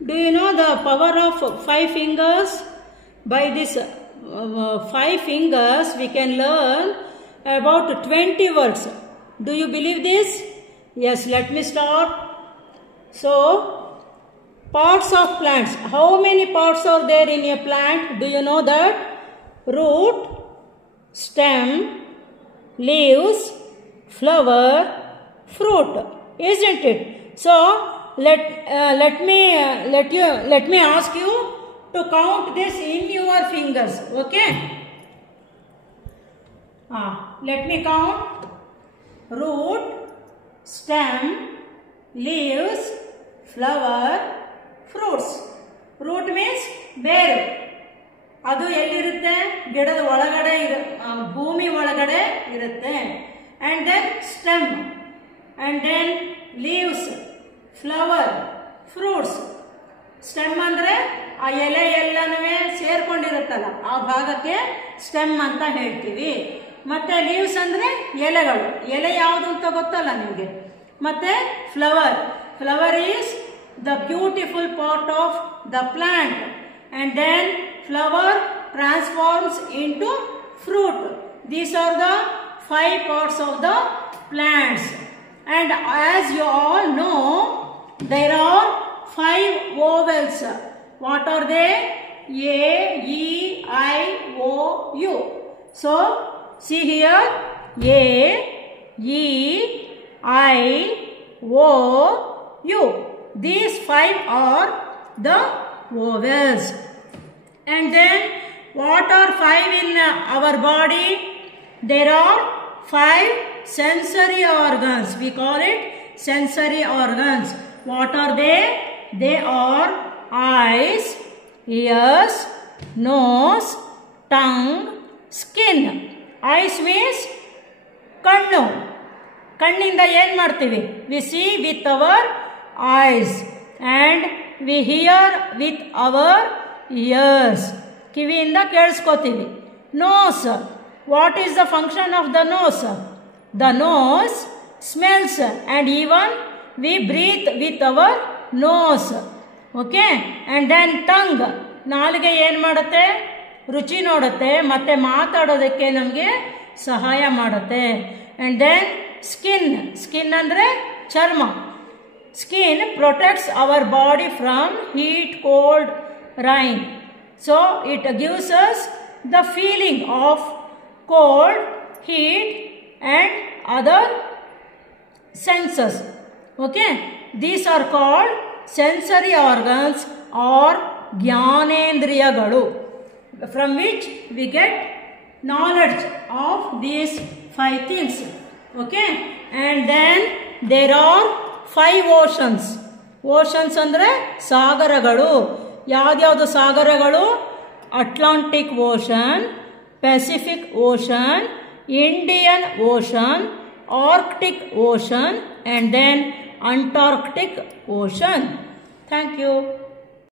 Do you know the power of 5 fingers? By this 5 fingers we can learn about 20 words. Do you believe this? Yes, let me start. So, parts of plants. How many parts are there in a plant? Do you know that? Root, stem, leaves, flower, fruit. Isn't it? So, let me ask you to count this in your fingers. Okay? Let me count. Root, stem, leaves, flower, fruits. Root means ಬೇರು. ಅದು ಎಲ್ಲಿರುತ್ತೆ? ಗಿಡದ ಒಳಗಡೆ ಭೂಮಿ ಒಳಗಡೆ ಇರುತ್ತೆ. And then stem, and then leaves, flower, fruits. Stem ಅಂದ್ರೆ ಆ ಎಲೆ ಎಲ್ಲನೂ ಸೇರ್ಕೊಂಡಿರುತ್ತಲ್ಲ ಆ ಭಾಗಕ್ಕೆ ಸ್ಟೆಮ್ ಅಂತ ಹೇಳ್ತೀವಿ. ಮತ್ತೆ ಲೀವ್ಸ್ ಅಂದ್ರೆ ಎಲೆಗಳು. ಎಲೆ ಯಾವುದು ಅಂತ ಗೊತ್ತಲ್ಲ ನಿಮಗೆ. ಮತ್ತೆ flower. Flower is the beautiful part of the plant. And then flower transforms into fruit. These are the 5 parts of the plants. And as you all know, there are 5 vowels. What are they? A, E, I, O, U. So, see here. A, E, I, O, U. These 5 are the vowels. And then, what are 5 in our body? There are 5 sensory organs. We call it sensory organs. What are they? They are eyes, ears, nose, tongue, skin. Eyes means ಕಣ್ಣು. ಕಣ್ಣಿಂದ ಏನು ಮಾಡ್ತೀವಿ? We see with our eyes and we hear with our ears. ಕಿವಿಯಿಂದ ಕೇಳಿಸ್ಕೋತೀವಿ. Nose. What is the function of the nose? The nose smells and even we breathe with our nose. Okay? And then tongue. ನಾಲಿಗೆ ಏನು ಮಾಡುತ್ತೆ? ರುಚಿ ನೋಡುತ್ತೆ ಮತ್ತೆ ಮಾತಾಡೋದಕ್ಕೆ ನಮಗೆ ಸಹಾಯ ಮಾಡುತ್ತೆ. And then skin. Skin ಅಂದ್ರೆ ಚರ್ಮ. Skin protects our body from heat, cold, rain. So it gives us the feeling of cold, heat and other senses. Okay? These are called sensory organs or jnanendriyagalu, from which we get knowledge of these 5 things. Okay? And then there are 5 oceans. Oceans andre ಸಾಗರಗಳು. ಯಾವ್ದು ಸಾಗರಗಳು? Atlantic ocean, Pacific Ocean, Indian Ocean, Arctic Ocean and then Antarctic Ocean. Thank you.